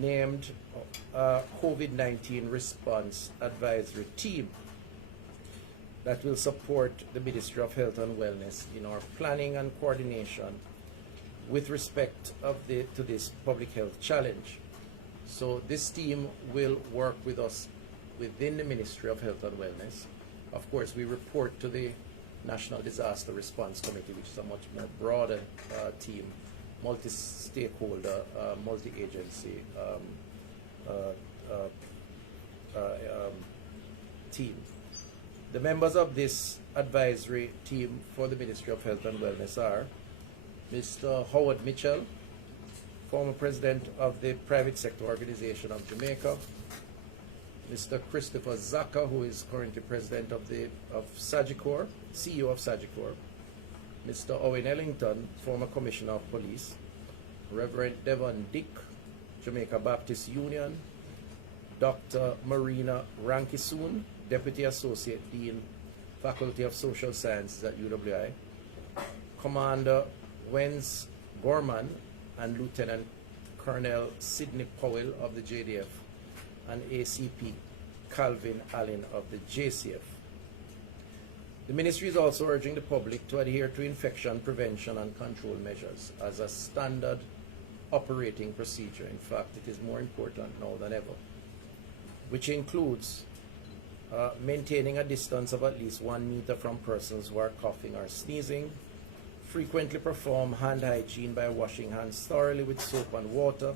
named COVID-19 Response Advisory Team that will support the Ministry of Health and Wellness in our planning and coordination with respect to this public health challenge. So this team will work with us within the Ministry of Health and Wellness. Of course, we report to the National Disaster Response Committee, which is a much more broader team, multi-stakeholder, multi-agency team. The members of this advisory team for the Ministry of Health and Wellness are Mr. Howard Mitchell, former president of the private sector organization of Jamaica, Mr. Christopher Zaka, who is currently president of Sagicor, CEO of Sagicor, Mr. Owen Ellington, former commissioner of police, Reverend Devon Dick, Jamaica Baptist Union, Dr. Marina Rankisoon, Deputy Associate Dean, Faculty of Social Sciences at UWI, Commander Wens Gorman, and Lieutenant Colonel Sidney Powell of the JDF, and ACP Calvin Allen of the JCF. The Ministry is also urging the public to adhere to infection prevention and control measures as a standard operating procedure. In fact, it is more important now than ever, which includes maintaining a distance of at least 1 meter from persons who are coughing or sneezing, frequently perform hand hygiene by washing hands thoroughly with soap and water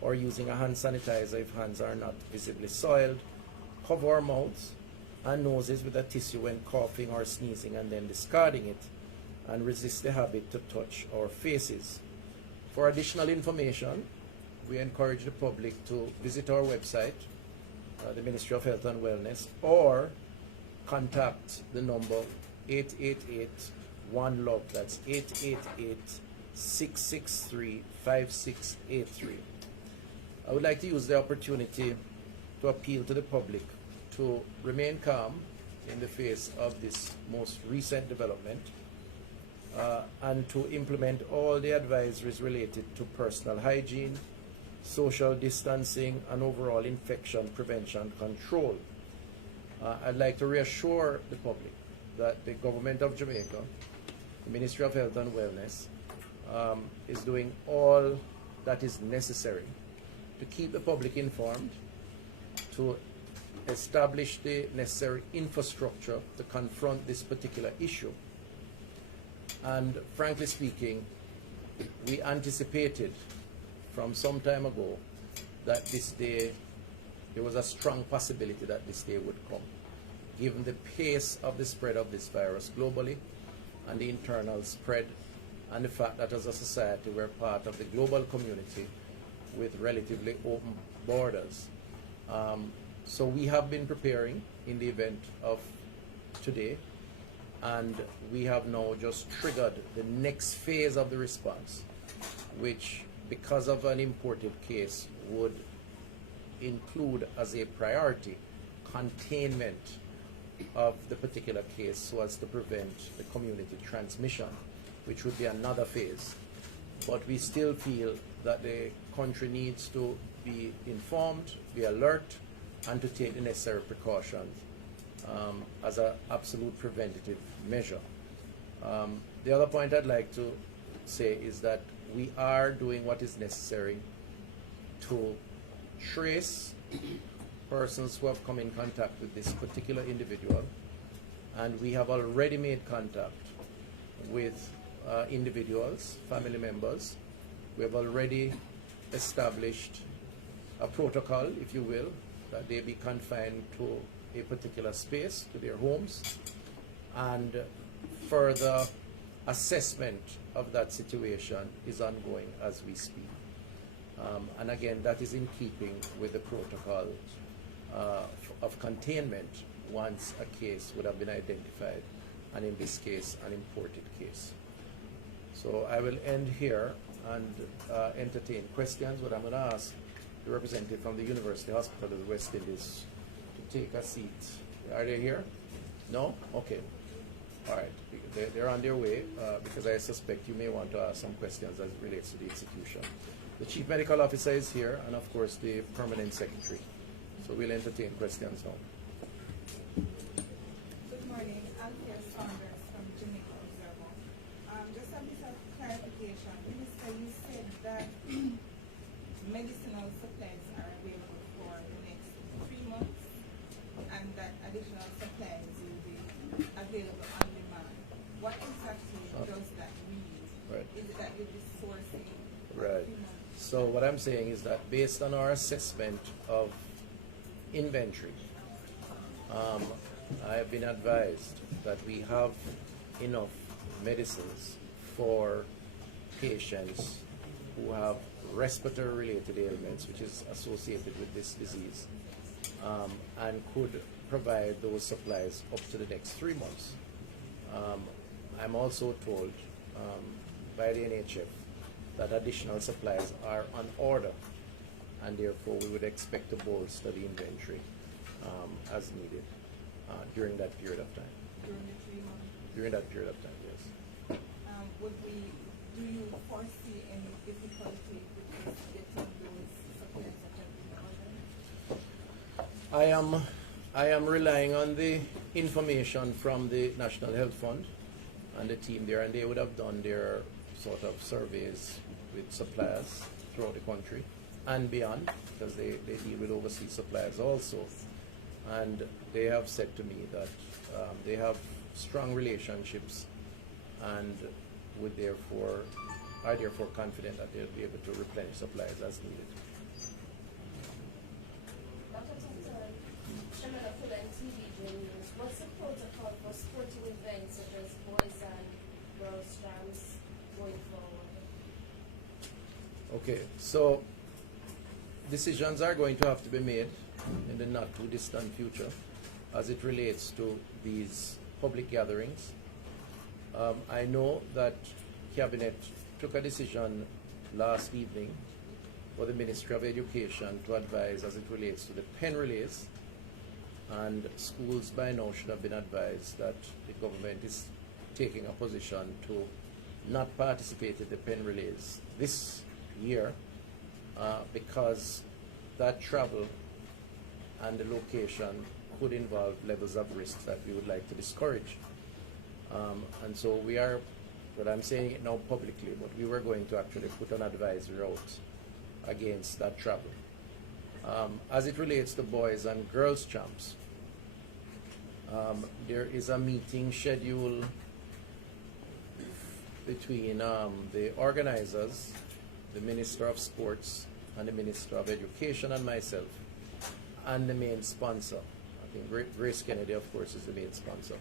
or using a hand sanitizer if hands are not visibly soiled, cover our mouths and noses with a tissue when coughing or sneezing and then discarding it, and resist the habit to touch our faces. For additional information, we encourage the public to visit our website, the Ministry of Health and Wellness, or contact the number 888-1-LOVE. That's 888-663-5683. I would like to use the opportunity to appeal to the public to remain calm in the face of this most recent development and to implement all the advisories related to personal hygiene, social distancing, and overall infection prevention control. I'd like to reassure the public that the government of Jamaica, the Ministry of Health and Wellness, is doing all that is necessary to keep the public informed, to establish the necessary infrastructure to confront this particular issue. And frankly speaking, we anticipated from some time ago that this day, there was a strong possibility that this day would come, given the pace of the spread of this virus globally and the internal spread, and the fact that as a society we're part of the global community with relatively open borders. So we have been preparing in the event of today, and we have now just triggered the next phase of the response, which, because of an imported case, would include as a priority containment of the particular case so as to prevent the community transmission, which would be another phase. But we still feel that the country needs to be informed, be alert, and to take the necessary precautions as an absolute preventative measure. The other point I'd like to say is that we are doing what is necessary to trace persons who have come in contact with this particular individual, and we have already made contact with individuals, family members. We have already established a protocol, if you will, that they be confined to a particular space, to their homes, and further assessment of that situation is ongoing as we speak. And again, that is in keeping with the protocol of containment once a case would have been identified, and in this case, an imported case. So I will end here and entertain questions, but I'm going to ask the representative from the University Hospital of the West Indies to take a seat. Are they here? No? Okay. All right. They're on their way because I suspect you may want to ask some questions as it relates to the institution. The Chief Medical Officer is here, and of course the Permanent Secretary. So we'll entertain questions now. Good morning. Althea Saunders from Jamaican Observer. Just a bit of clarification. Minister, you said that medicinal supplies are available for the next 3 months and that additional supplies will be available on demand. What exactly does that mean? Right. Is it that you'll be sourcing for Right. 3 months? So what I'm saying is that based on our assessment of inventory, I have been advised that we have enough medicines for patients who have respiratory-related ailments, which is associated with this disease, and could provide those supplies up to the next 3 months. I'm also told by the NHF that additional supplies are on order, and therefore we would expect to bolster the inventory as needed during that period of time. During the 3 months? During that period of time, yes. Do you foresee any difficulty with getting those supplies that have been ordered? I am relying on the information from the National Health Fund and the team there, and they would have done their sort of surveys with suppliers throughout the country and beyond, because they deal with overseas suppliers also. And they have said to me that they have strong relationships and are therefore confident that they'll be able to replenish supplies as needed. Dr. Thompson, Chairman of Full and TV News, what's the protocol for sporting events such as boys and girls camps going forward? Okay, so decisions are going to have to be made in the not too distant future as it relates to these public gatherings. I know that Cabinet took a decision last evening for the Ministry of Education to advise as it relates to the pen relays, and schools by now should have been advised that the government is taking a position to not participate in the pen relays this year because that travel and the location could involve levels of risk that we would like to discourage. And so we are, what I'm saying it now publicly, but we were going to actually put an advisory out against that travel. As it relates to boys and girls champs, there is a meeting scheduled between the organizers, the Minister of Sports and the Minister of Education and myself, and the main sponsor. I think Grace Kennedy, of course, is the main sponsor,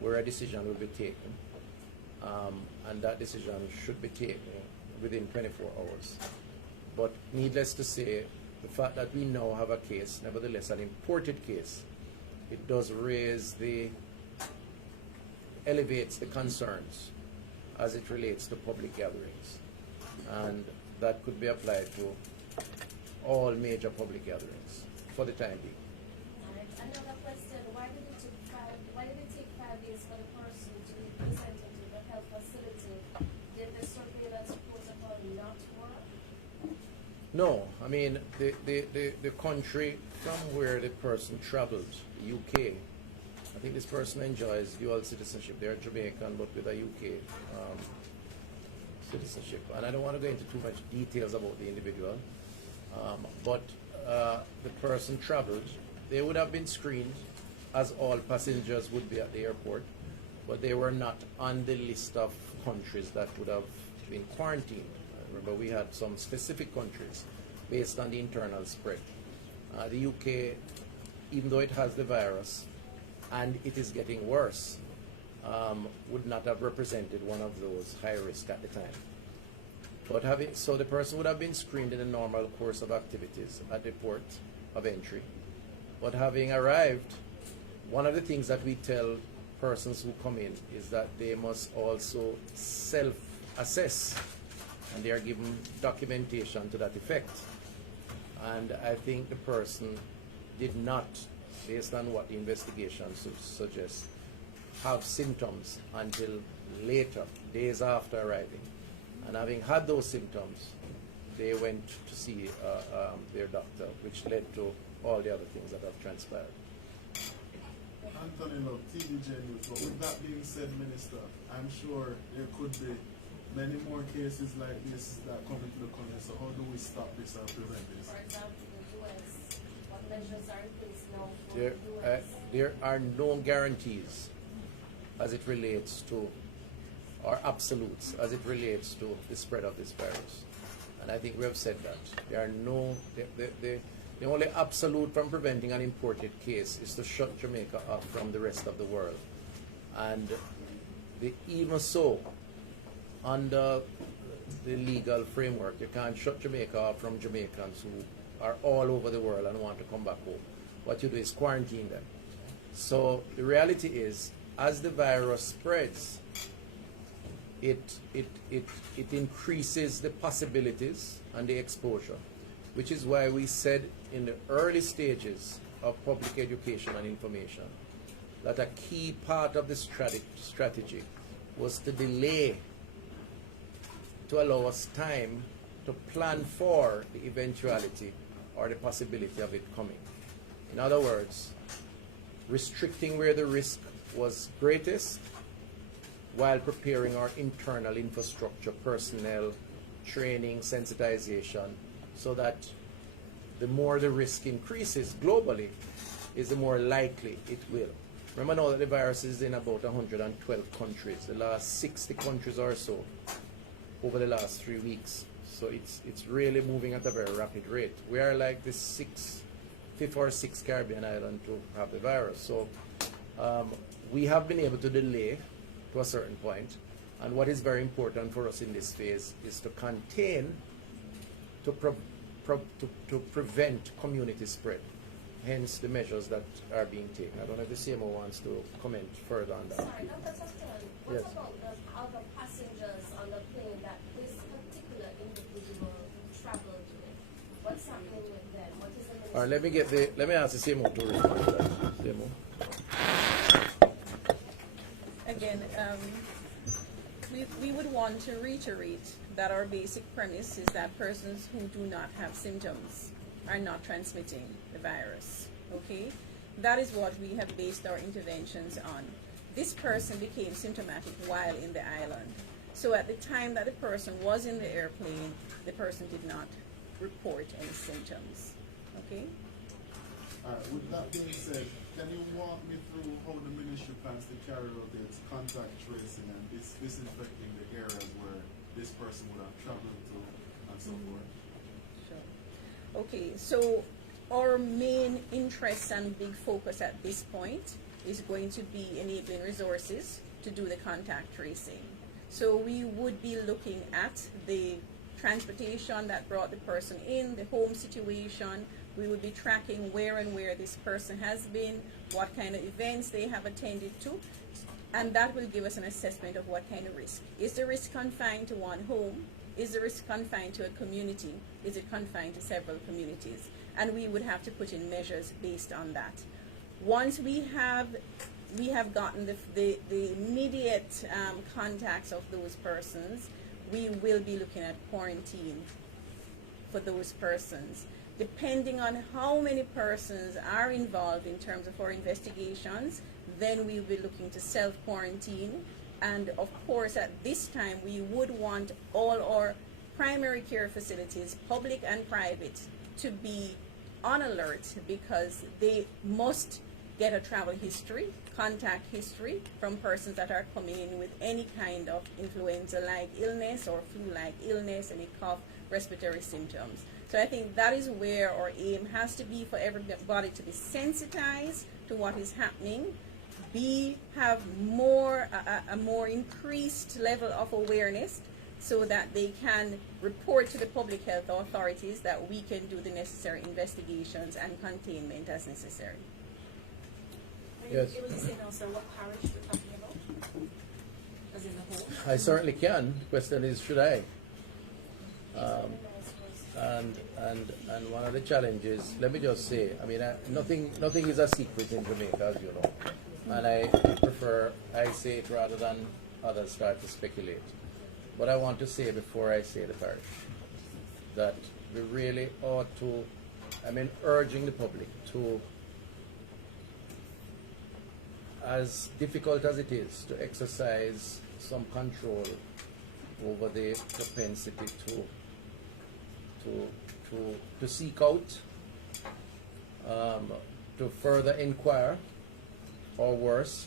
where a decision will be taken. And that decision should be taken within 24 hours. But needless to say, the fact that we now have a case, nevertheless an imported case, it does elevates the concerns as it relates to public gatherings. And that could be applied to all major public gatherings for the time being. Another question, why did it take 5 days for the person to be presented to the health facility? Did the surveillance protocol not work? No, I mean, the country from where the person traveled, the UK, I think this person enjoys dual citizenship. They're Jamaican, but with a UK citizenship. And I don't want to go into too much details about the individual, but the person traveled. They would have been screened, as all passengers would be at the airport, but they were not on the list of countries that would have been quarantined. Remember, we had some specific countries based on the internal spread. The UK, even though it has the virus, and it is getting worse, would not have represented one of those high risk at the time. But so the person would have been screened in the normal course of activities at the port of entry. But having arrived, one of the things that we tell persons who come in is that they must also self-assess, and they are given documentation to that effect. And I think the person did not, based on what the investigation suggests, have symptoms until later, days after arriving. And having had those symptoms, they went to see their doctor, which led to all the other things that have transpired. Anthony Love, TVJ News. But with that being said, Minister, I'm sure there could be many more cases like this that come into the country. So how do we stop this or prevent this? For example, the U.S., what measures are in place now for There, the U.S.? there are no guarantees as it relates to, or absolutes as it relates to the spread of this virus. And I think we have said that. There are no, the only absolute from preventing an imported case is to shut Jamaica off from the rest of the world. And even so, under the legal framework, you can't shut Jamaica off from Jamaicans who are all over the world and want to come back home. What you do is quarantine them. So the reality is, as the virus spreads, it increases the possibilities and the exposure, which is why we said in the early stages of public education and information that a key part of the strategy was to delay, to allow us time to plan for the eventuality or the possibility of it coming. In other words, restricting where the risk was greatest while preparing our internal infrastructure, personnel, training, sensitization, so that the more the risk increases globally, is the more likely it will. Remember now that the virus is in about 112 countries, the last 60 countries or so over the last 3 weeks. So it's really moving at a very rapid rate. We are like the fifth or sixth Caribbean island to have the virus. So we have been able to delay to a certain point. And what is very important for us in this phase is to contain, to prevent community spread. Hence the measures that are being taken. I don't know if the CMO wants to comment further on that. Sorry, Dr. Tufton, what Yes. about the other passengers on the plane that this particular individual traveled with? What's happening with them? What is the All right, let me ask the CMO to respond to that. CMO. Again, we would want to reiterate that our basic premise is that persons who do not have symptoms are not transmitting the virus, okay? That is what we have based our interventions on. This person became symptomatic while in the island. So at the time that the person was in the airplane, the person did not report any symptoms, okay? With that being said, can you walk me through how the ministry plans to carry out its contact tracing and disinfecting the areas where this person would have traveled to and so forth? Sure. Okay, so our main interest and big focus at this point is going to be enabling resources to do the contact tracing. So we would be looking at the transportation that brought the person in, the home situation. We would be tracking where and where this person has been, what kind of events they have attended to, and that will give us an assessment of what kind of risk. Is the risk confined to one home? Is the risk confined to a community? Is it confined to several communities? And we would have to put in measures based on that. Once we have gotten the immediate contacts of those persons, we will be looking at quarantine for those persons. Depending on how many persons are involved in terms of our investigations, then we will be looking to self-quarantine. And of course, at this time, we would want all our primary care facilities, public and private, to be on alert because they must get a travel history, contact history from persons that are coming in with any kind of influenza-like illness or flu-like illness, any cough, respiratory symptoms. So I think that is where our aim has to be, for everybody to be sensitized to what is happening, have a more increased level of awareness so that they can report to the public health authorities that we can do the necessary investigations and containment as necessary. Yes. Are you able to say now, sir, what parish we're talking about? As in the whole? I certainly can. The question is, should I? And one of the challenges, let me just say, I mean, nothing is a secret in Jamaica, as you know. And I prefer I say it rather than others start to speculate. But I want to say before I say the parish. that we really ought to, urging the public to, as difficult as it is, to exercise some control over the propensity to seek out, to further inquire, or worse,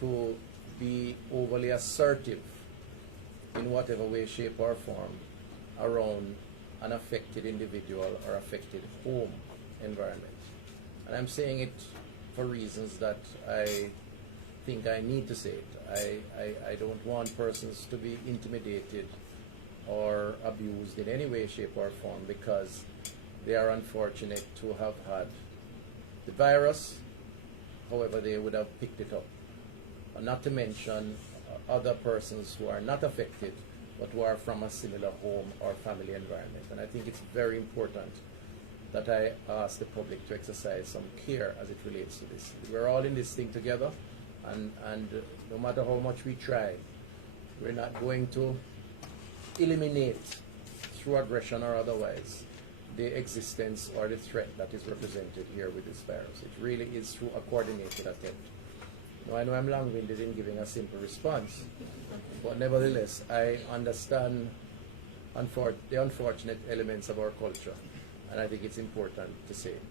to be overly assertive in whatever way, shape, or form around an affected individual or affected home environment. And I'm saying it for reasons that I think I need to say it. I don't want persons to be intimidated or abused in any way, shape, or form because they are unfortunate to have had the virus, however they would have picked it up. Not to mention other persons who are not affected but who are from a similar home or family environment. And I think it's very important that I ask the public to exercise some care as it relates to this. We're all in this thing together, and no matter how much we try, we're not going to eliminate through aggression or otherwise the existence or the threat that is represented here with this virus. It really is through a coordinated attempt. Now, I know I'm long-winded in giving a simple response, but nevertheless, I understand the unfortunate elements of our culture, and I think it's important to say it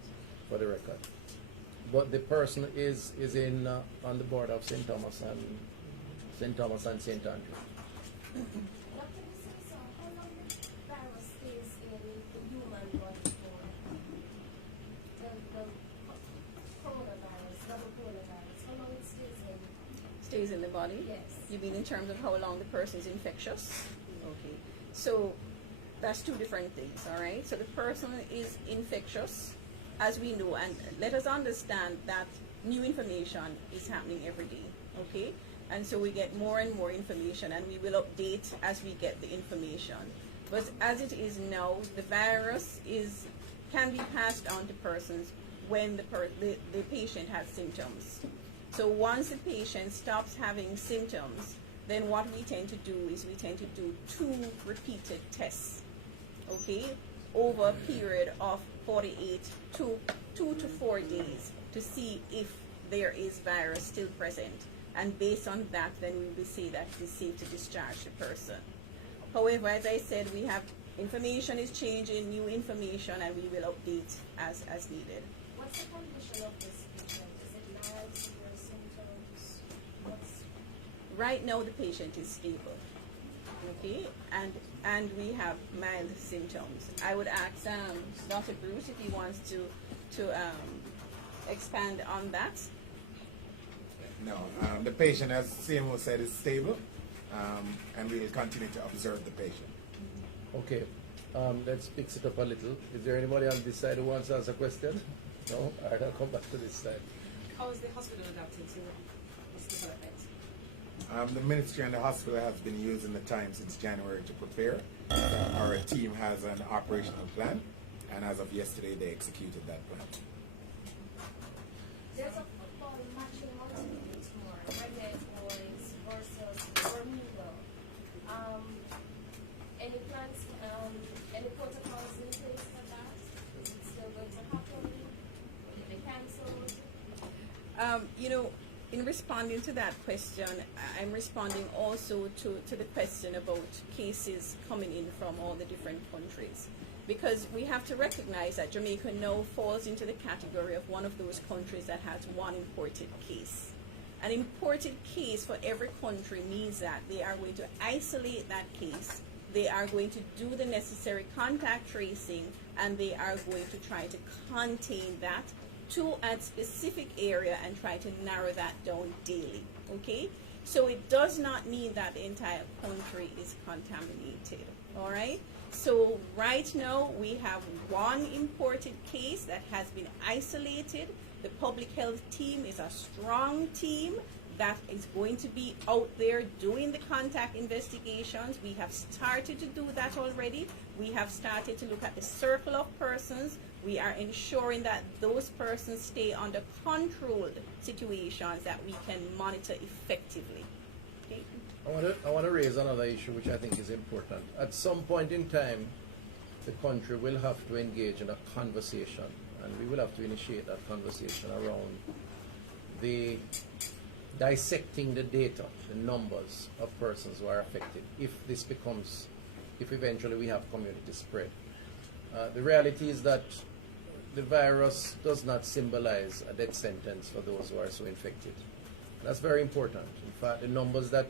for the record. But the person is in on the board of St. Thomas and St. Andrew. Dr. D'Souza, how long the virus stays in the human body for? The coronavirus, novel coronavirus, how long it stays in? Stays in the body? Yes. You mean in terms of how long the person is infectious? Okay. So that's two different things, all right? So the person is infectious, as we know, and let us understand that new information is happening every day, okay? And so we get more and more information, and we will update as we get the information. But as it is now, the virus can be passed on to persons when the patient has symptoms. So once the patient stops having symptoms, then what we tend to do is we tend to do 2 repeated tests, okay, over a period of 48 to 2 to 4 days to see if there is virus still present. And based on that, then we will say that it is safe to discharge the person. However, as I said, we have information is changing, new information, and we will update as needed. What's the condition of this patient? Is it mild, severe symptoms? Right now, the patient is stable, okay, and we have mild symptoms. I would ask Dr. Bruce if he wants to expand on that. No, the patient, as CMO said, is stable, and we will continue to observe the patient. Okay, let's fix it up a little. Is there anybody on this side who wants to ask a question? No? All right, I'll come back to this side. How is the hospital adapting to this development? The ministry and the hospital has been using the time since January to prepare. Our team has an operational plan, and as of yesterday, they executed that plan. There's a football match in Monterey tomorrow, Redhead Boys versus Bermuda. Any plans, any protocols in place for that? Is it still going to happen? Will it be cancelled? In responding to that question, I'm responding also to the question about cases coming in from all the different countries. Because we have to recognize that Jamaica now falls into the category of one of those countries that has one imported case. An imported case for every country means that they are going to isolate that case, they are going to do the necessary contact tracing, and they are going to try to contain that to a specific area and try to narrow that down daily, okay? So it does not mean that the entire country is contaminated, all right? So right now we have one imported case that has been isolated. The public health team is a strong team that is going to be out there doing the contact investigations. We have started to do that already. We have started to look at the circle of persons. We are ensuring that those persons stay under controlled situations that we can monitor effectively. Okay? I want to raise another issue which I think is important. At some point in time, the country will have to engage in a conversation, and we will have to initiate that conversation around the dissecting the data, the numbers of persons who are affected, if eventually we have community spread. The reality is that the virus does not symbolize a death sentence for those who are so infected. That's very important. In fact, the numbers that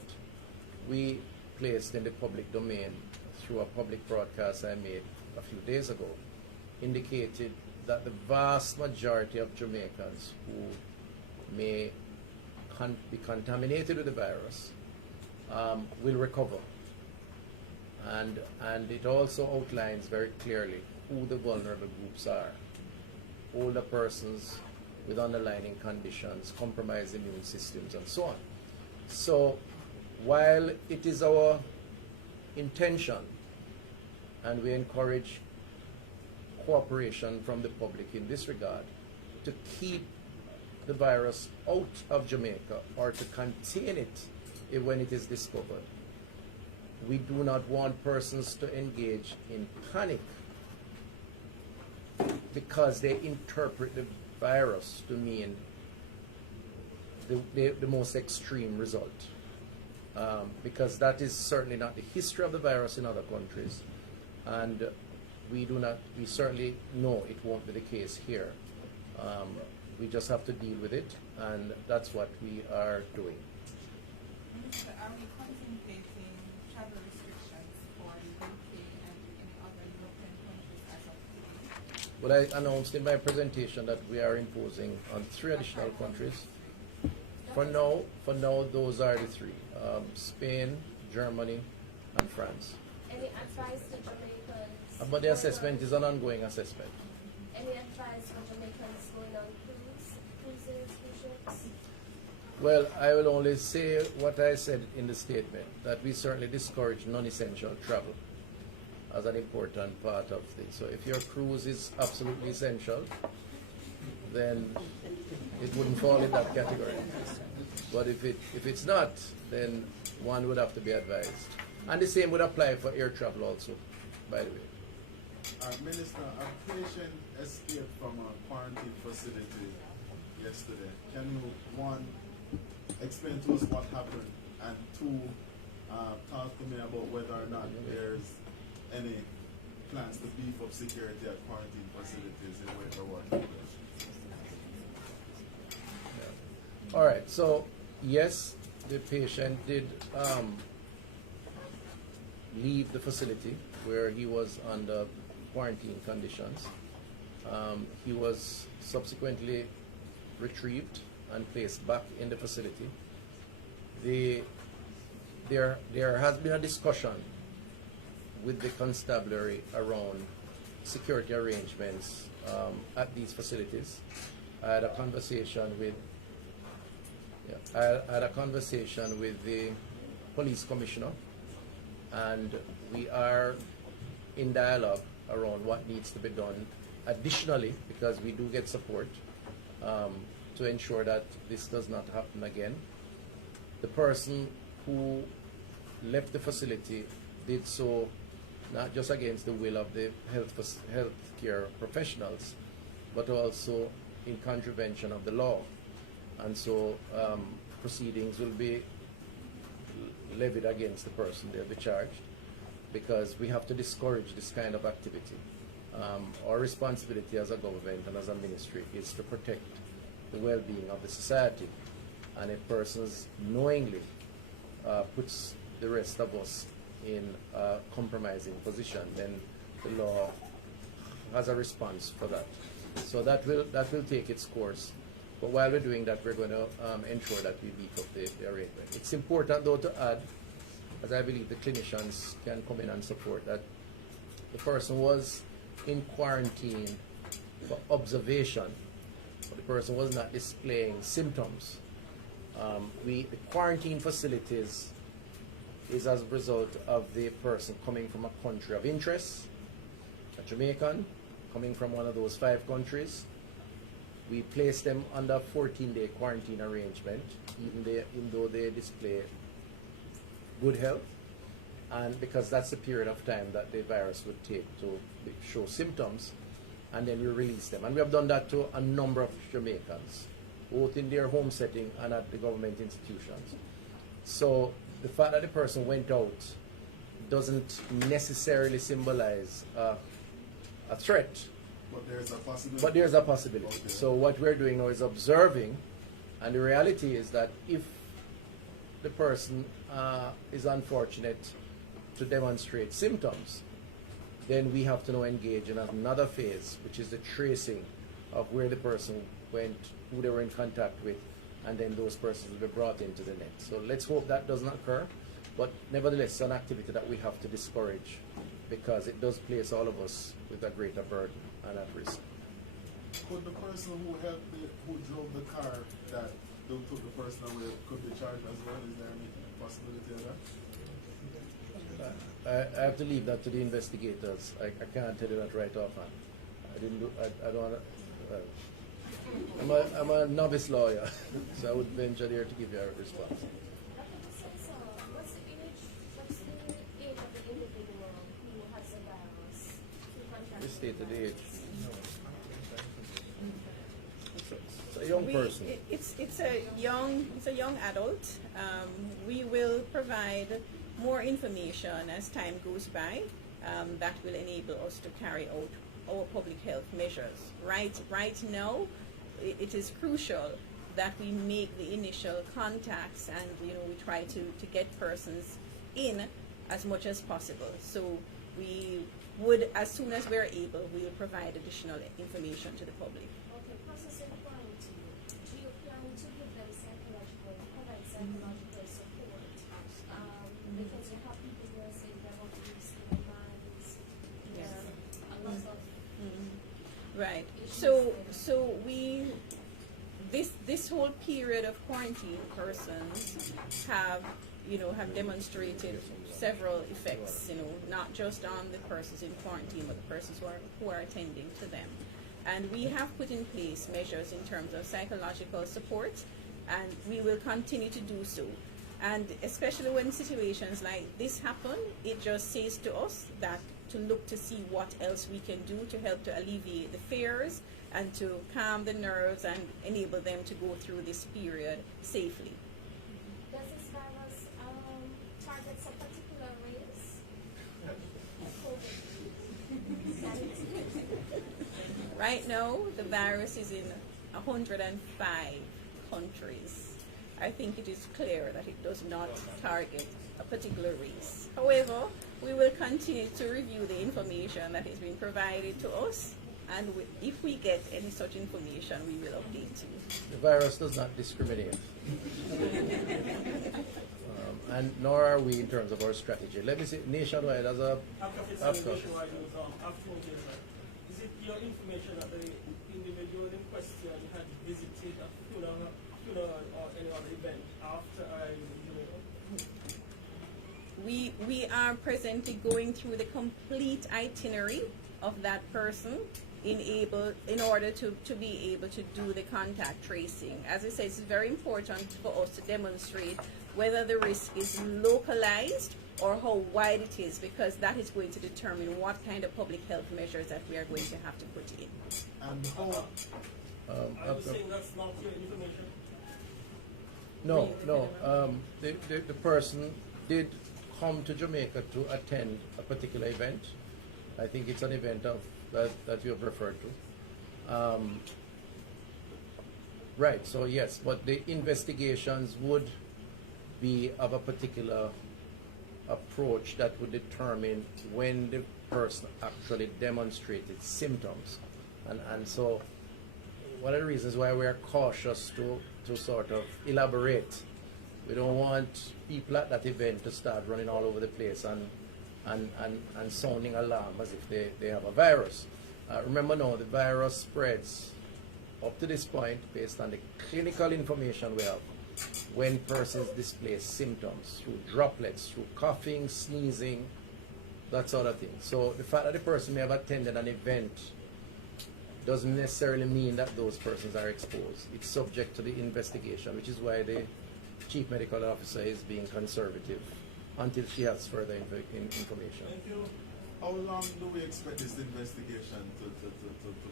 we placed in the public domain through a public broadcast I made a few days ago indicated that the vast majority of Jamaicans who may be contaminated with the virus will recover. And it also outlines very clearly who the vulnerable groups are. Older persons with underlying conditions, compromised immune systems, and so on. So while it is our intention, and we encourage cooperation from the public in this regard, to keep the virus out of Jamaica or to contain it when it is discovered, we do not want persons to engage in panic because they interpret the virus to mean the most extreme result. Because that is certainly not the history of the virus in other countries, and we certainly know it won't be the case here. We just have to deal with it, and that's what we are doing. Minister, are we contemplating travel restrictions for the UK and any other European countries as of today? Well, I announced in my presentation that we are imposing on 3 additional countries. For now, those are the 3: Spain, Germany, and France. Any advice to Jamaicans? But the assessment is an ongoing assessment. Any advice for Jamaicans going on cruises, cruise ships? Well, I will only say what I said in the statement, that we certainly discourage non-essential travel as an important part of this. So if your cruise is absolutely essential, then it wouldn't fall in that category. But if it's not, then one would have to be advised. And the same would apply for air travel also, by the way. Minister, a patient escaped from a quarantine facility yesterday. Can you, 1, explain to us what happened, and 2, talk to me about whether or not there's any plans to beef up security at quarantine facilities in West Washington? All right, so yes, the patient did leave the facility where he was under quarantine conditions. He was subsequently retrieved and placed back in the facility. There has been a discussion with the constabulary around security arrangements at these facilities. I had a conversation with the police commissioner, and we are in dialogue around what needs to be done additionally, because we do get support to ensure that this does not happen again. The person who left the facility did so not just against the will of the healthcare professionals, but also in contravention of the law. And so proceedings will be levied against the person. They'll be charged, because we have to discourage this kind of activity. Our responsibility as a government and as a ministry is to protect the well-being of the society. And if persons knowingly puts the rest of us in a compromising position, then the law has a response for that. So that will take its course. But while we're doing that, we're going to ensure that we beef up the arrangement. It's important, though, to add, as I believe the clinicians can come in and support, that the person was in quarantine for observation, but the person was not displaying symptoms. The quarantine facilities is as a result of the person coming from a country of interest, a Jamaican, coming from one of those 5 countries. We place them under a 14-day quarantine arrangement, even though they display good health. and because that's the period of time that the virus would take to show symptoms, and then we release them. And we have done that to a number of Jamaicans, both in their home setting and at the government institutions. So the fact that the person went out doesn't necessarily symbolize a threat, But there's a possibility. but there's a possibility. Okay. So what we're doing now is observing, and the reality is that if the person is unfortunate to demonstrate symptoms, then we have to now engage in another phase, which is the tracing of where the person went, who they were in contact with, and then those persons will be brought into the net. So let's hope that doesn't occur, but nevertheless, it's an activity that we have to discourage because it does place all of us with a greater burden and at risk. Could the person who who drove the car that took the person away, could be charged as well? Is there any possibility of that? I have to leave that to the investigators. I can't tell you that right offhand. I didn't do, I don't I'm a novice lawyer, so I would venture there to give you a response. Dr. Vicenzo, what's the age of the individual who has the virus? Who contracted The state of the virus? age. It's a young person. It's a young adult. We will provide more information as time goes by that will enable us to carry out our public health measures. Right now, it is crucial that we make the initial contacts and we try to get persons in as much as possible. So we would, as soon as we're able, we will provide additional information to the public. Okay, process in quarantine. Do you plan to give them provide psychological support? Because you have people who are saying they're not used to their minds. There's a lot of Right. issues So we this whole period of quarantine, persons have demonstrated several effects. Not just on the persons in quarantine, but the persons who are attending to them. And we have put in place measures in terms of psychological support, and we will continue to do so. And especially when situations like this happen, it just says to us that to look to see what else we can do to help to alleviate the fears and to calm the nerves and enable them to go through this period safely. Does this virus target a particular race? Right now, the virus is in 105 countries. I think it is clear that it does not target a particular race. However, we will continue to review the information that is being provided to us, and if we get any such information, we will update you. The virus does not discriminate. And nor are we in terms of our strategy. Let me say, nationwide as a Is it your information that the individual in question had visited a funeral or any other event after We are presently going through the complete itinerary of that person in order to be able to do the contact tracing. As I said, it's very important for us to demonstrate whether the risk is localized or how wide it is, because that is going to determine what kind of public health measures that we are going to have to put in. And how? are you saying that's not your information? No. The person did come to Jamaica to attend a particular event. I think it's an event that you have referred to. Right, so yes, but the investigations would be of a particular approach that would determine when the person actually demonstrated symptoms. And so one of the reasons why we are cautious to sort of elaborate. We don't want people at that event to start running all over the place and sounding alarm as if they have a virus. Remember now, the virus spreads up to this point based on the clinical information we have when persons display symptoms through droplets, through coughing, sneezing, that sort of thing. So the fact that the person may have attended an event doesn't necessarily mean that those persons are exposed. It's subject to the investigation, which is why the Chief Medical Officer is being conservative until she has further information. Thank you. How long do we expect this investigation to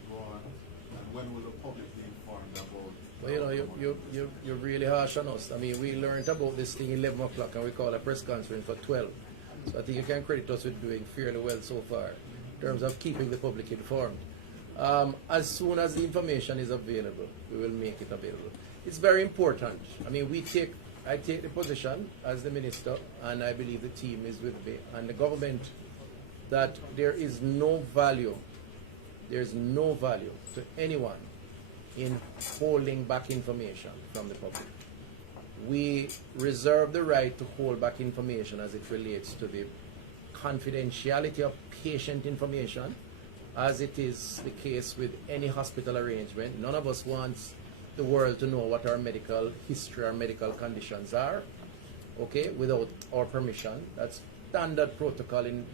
go on? And when will the public be informed about? Well, you know, you're really harsh on us. I mean, we learned about this thing 11 o'clock and we called a press conference for 12. So I think you can credit us with doing fairly well so far in terms of keeping the public informed. As soon as the information is available, we will make it available. It's very important. I mean, I take the position as the minister, and I believe the team is with me, and the government, that there is no value to anyone in holding back information from the public. We reserve the right to hold back information as it relates to the confidentiality of patient information, as it is the case with any hospital arrangement. None of us wants the world to know what our medical history, our medical conditions are, okay, without our permission. That's standard protocol in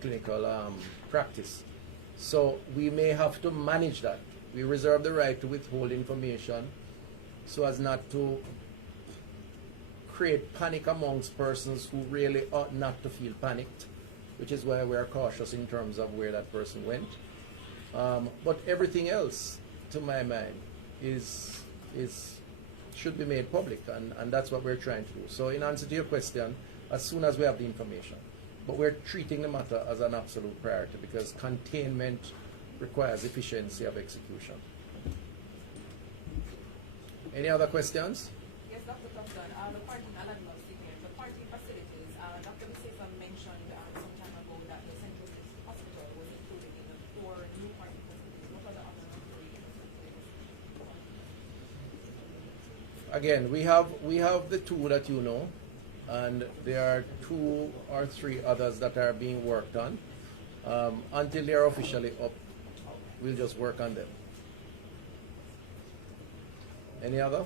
clinical practice. So we may have to manage that. We reserve the right to withhold information so as not to create panic amongst persons who really ought not to feel panicked, which is why we are cautious in terms of where that person went. But everything else, to my mind, should be made public, and that's what we're trying to do. So in answer to your question, as soon as we have the information, but we're treating the matter as an absolute priority because containment requires efficiency of execution. Any other questions? Yes, Dr. Thompson, the party, the party facilities, Dr. Bissesa mentioned some time ago that the Central Hospital was included in the 4 new party facilities. What are the other 3 facilities? Again, we have the 2 that you know, and there are 2 or 3 others that are being worked on. Until they are officially up, we'll just work on them. Any other?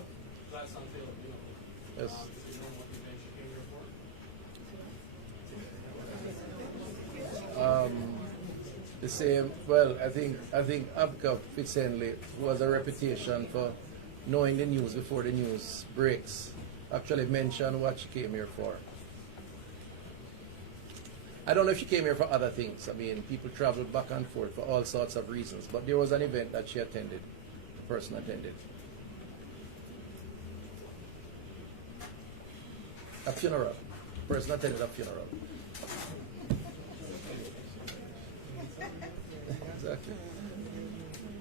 That's until, Yes. you know what event you came here for? The same. Well, I think Abka Fitzhenley, who has a reputation for knowing the news before the news breaks, actually mentioned what she came here for. I don't know if she came here for other things. I mean, people travel back and forth for all sorts of reasons. But there was an event that she attended, the person attended. A funeral. Person attended a funeral. Exactly.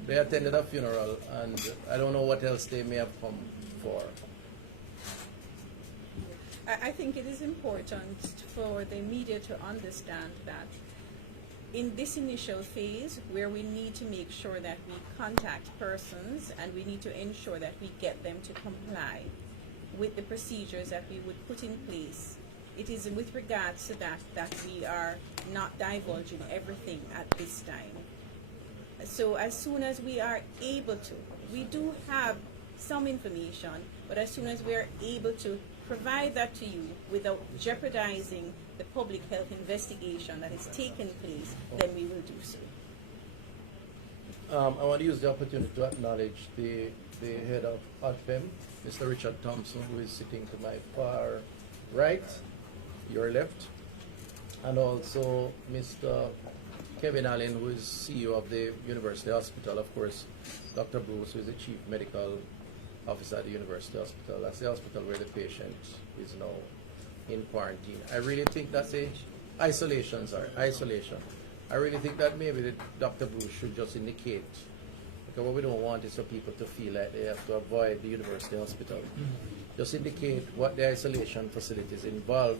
They attended a funeral, and I don't know what else they may have come for. I think it is important for the media to understand that in this initial phase, where we need to make sure that we contact persons and we need to ensure that we get them to comply with the procedures that we would put in place, it is with regards to that we are not divulging everything at this time. So as soon as we are able to, we do have some information, but as soon as we are able to provide that to you without jeopardizing the public health investigation that is taking place, then we will do so. I want to use the opportunity to acknowledge the head of ADFEM, Mr. Richard Thompson, who is sitting to my far right, your left, and also Mr. Kevin Allen, who is CEO of the University Hospital, of course, Dr. Bruce, who is the Chief Medical Officer at the University Hospital. That's the hospital where the patient is now in quarantine. I really think that's isolation. I really think that maybe Dr. Bruce should just indicate, because what we don't want is for people to feel like they have to avoid the University Hospital. Just indicate what the isolation facilities involve,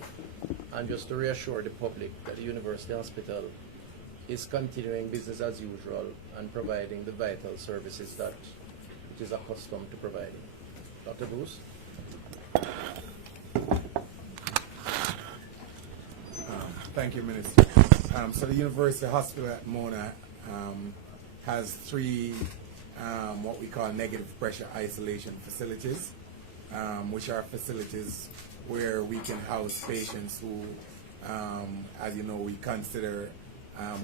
and just to reassure the public that the University Hospital is continuing business as usual and providing the vital services that it is accustomed to providing. Dr. Bruce? Thank you, Minister. So the University Hospital at Mona has 3 what we call negative pressure isolation facilities, which are facilities where we can house patients who, as you know, we consider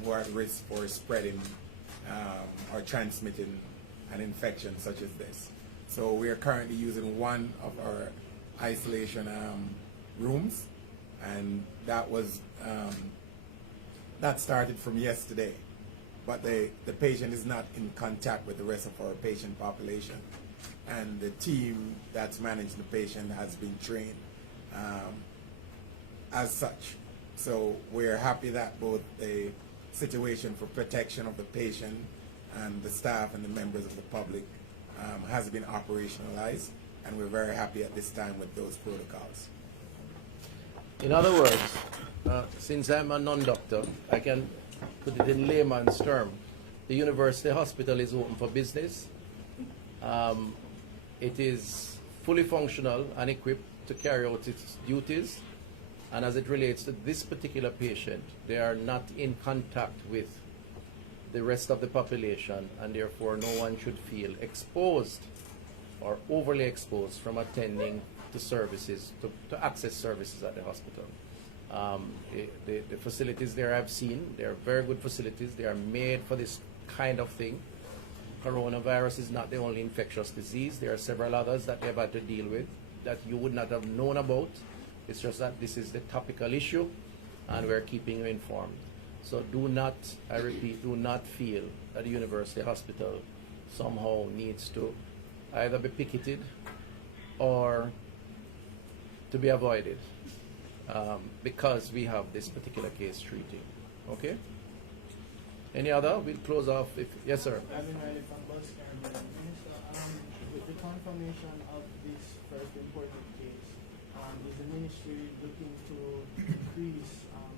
who are at risk for spreading or transmitting an infection such as this. So we are currently using one of our isolation rooms, and that was that started from yesterday. But the patient is not in contact with the rest of our patient population, and the team that's managing the patient has been trained as such. So we're happy that both the situation for protection of the patient and the staff and the members of the public has been operationalized, and we're very happy at this time with those protocols. In other words, since I'm a non-doctor, I can put it in layman's term. The university hospital is open for business. It is fully functional and equipped to carry out its duties. And as it relates to this particular patient, they are not in contact with the rest of the population, and therefore no one should feel exposed or overly exposed from attending to services, to access services at the hospital. The facilities there I've seen, they're very good facilities. They are made for this kind of thing. Coronavirus is not the only infectious disease. There are several others that they've had to deal with that you would not have known about. It's just that this is the topical issue, and we're keeping you informed. So do not, I repeat, do not feel that the university hospital somehow needs to either be picketed or to be avoided because we have this particular case treating. Okay? Any other? We'll close off. Yes, sir. I've been ready from Busker, Minister, with the confirmation of this first important case, is the ministry looking to increase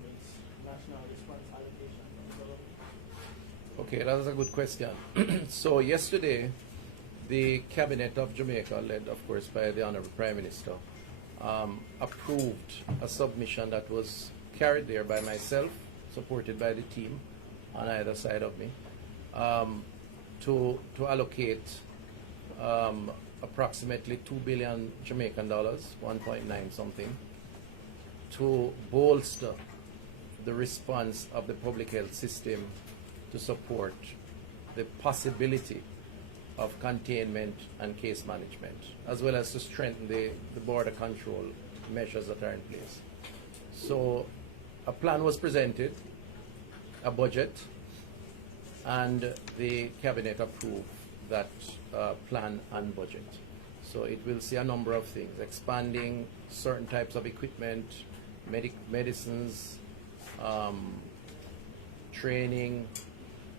its national response allocation from the government? Okay, that is a good question. So yesterday, the cabinet of Jamaica, led of course by the Honorable Prime Minister, approved a submission that was carried there by myself, supported by the team on either side of me, to allocate approximately 2 billion Jamaican dollars, 1.9 something, to bolster the response of the public health system to support the possibility of containment and case management, as well as to strengthen the border control measures that are in place. So a plan was presented, a budget, and the cabinet approved that plan and budget. So it will see a number of things: expanding certain types of equipment, medicines, training,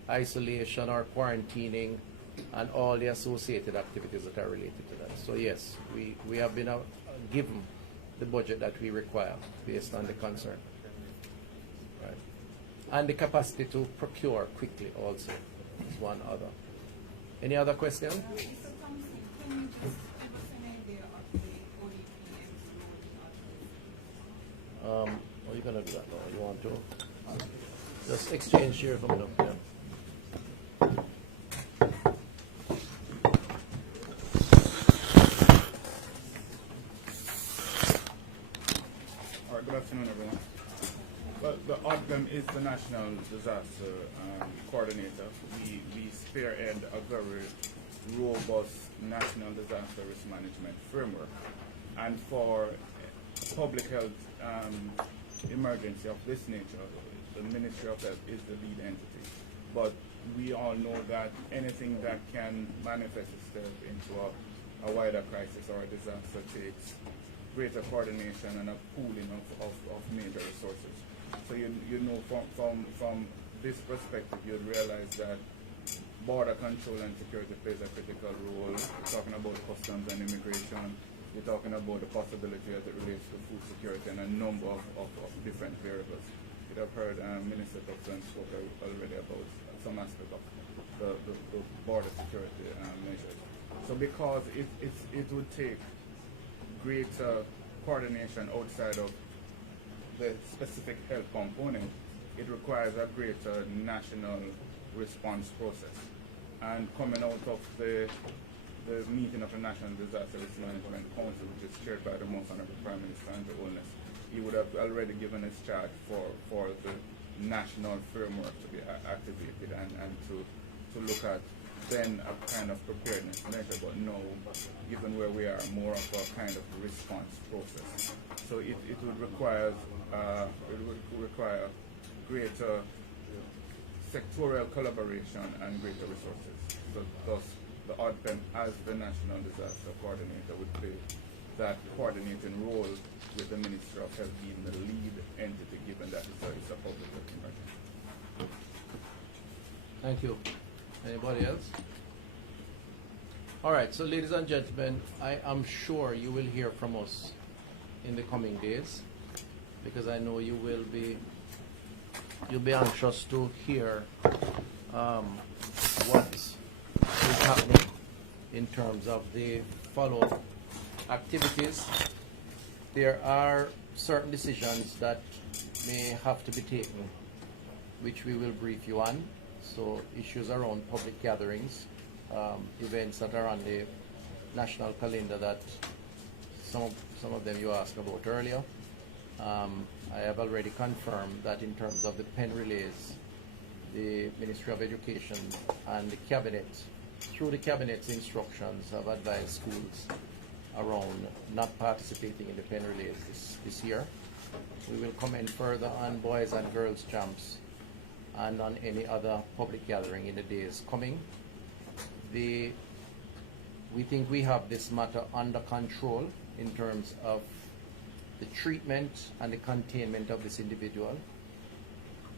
isolation or quarantining, and all the associated activities that are related to that. So yes, we have been given the budget that we require based on the concern. Right. And the capacity to procure quickly also is one other. Any other question? Mr. Thompson, can you just give us an idea of the ODPM's role in Are you going to do that now? You want to? Just exchange here from them. Yeah. All right, good afternoon, everyone. Well, the ODPM is the National Disaster Coordinator. We spearhead a very robust national disaster risk management framework. And for public health emergency of this nature, the Ministry of Health is the lead entity. But we all know that anything that can manifest itself into a wider crisis or a disaster takes greater coordination and a pooling of major resources. So you know from this perspective, you'd realize that border control and security plays a critical role. We're talking about customs and immigration. We're talking about the possibility as it relates to food security and a number of different variables. You have heard Minister Thompson spoke already about some aspect of the border security measures. So because it would take greater coordination outside of the specific health component, it requires a greater national response process. And coming out of the meeting of the National Disaster Risk Management Council, which is chaired by the Most Honorable Prime Minister Andrew Holness, he would have already given his charge for the national framework to be activated and to look at then a kind of preparedness measure, but now, given where we are, more of a kind of response process. So it would require greater sectorial collaboration and greater resources. So thus, the ODPEM as the National Disaster Coordinator would play that coordinating role with the Ministry of Health being the lead entity, given that it's a public health emergency. Thank you. Anybody else? All right, so ladies and gentlemen, I am sure you will hear from us in the coming days, because I know you'll be anxious to hear what is happening in terms of the follow-up activities. There are certain decisions that may have to be taken, which we will brief you on. So issues around public gatherings, events that are on the national calendar that some of them you asked about earlier. I have already confirmed that in terms of the pen relays, the Ministry of Education and the Cabinet, through the Cabinet's instructions, have advised schools around not participating in the pen relays this year. We will comment further on boys and girls champs and on any other public gathering in the days coming. We think we have this matter under control in terms of the treatment and the containment of this individual.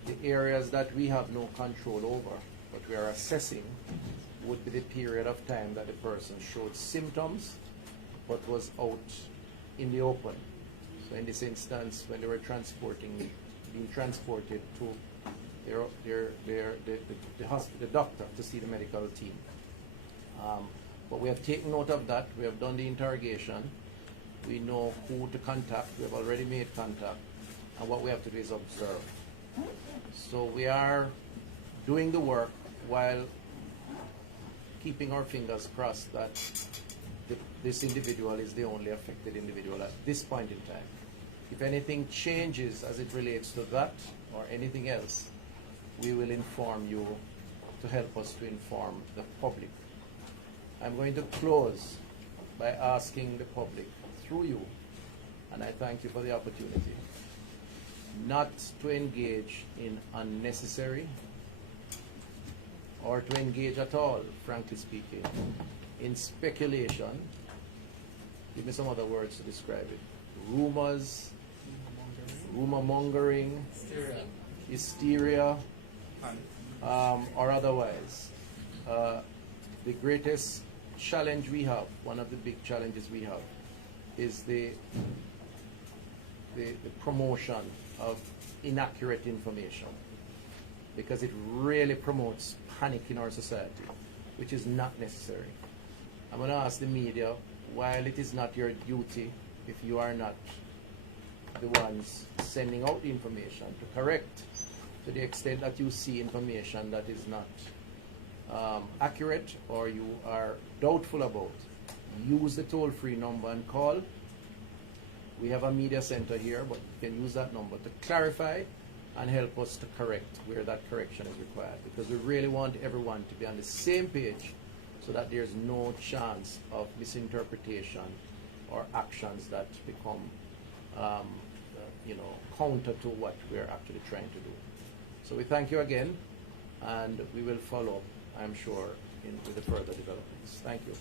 The areas that we have no control over, but we are assessing, would be the period of time that the person showed symptoms but was out in the open. So in this instance, when they were being transported to the doctor to see the medical team. But we have taken note of that. We have done the interrogation. We know who to contact. We have already made contact. And what we have to do is observe. So we are doing the work while keeping our fingers crossed that this individual is the only affected individual at this point in time. If anything changes as it relates to that or anything else, we will inform you to help us to inform the public. I'm going to close by asking the public, through you, and I thank you for the opportunity, not to engage in unnecessary or to engage at all, frankly speaking, in speculation. Give me some other words to describe it. Rumors, rumor mongering, hysteria, or otherwise. The greatest challenge we have, one of the big challenges we have, is the promotion of inaccurate information, because it really promotes panic in our society, which is not necessary. I'm going to ask the media, while it is not your duty, if you are not the ones sending out the information, to correct to the extent that you see information that is not accurate or you are doubtful about, use the toll-free number and call. We have a media center here, but you can use that number to clarify and help us to correct where that correction is required, because we really want everyone to be on the same page so that there's no chance of misinterpretation or actions that become counter to what we're actually trying to do. So we thank you again, and we will follow up, I'm sure, with the further developments. Thank you.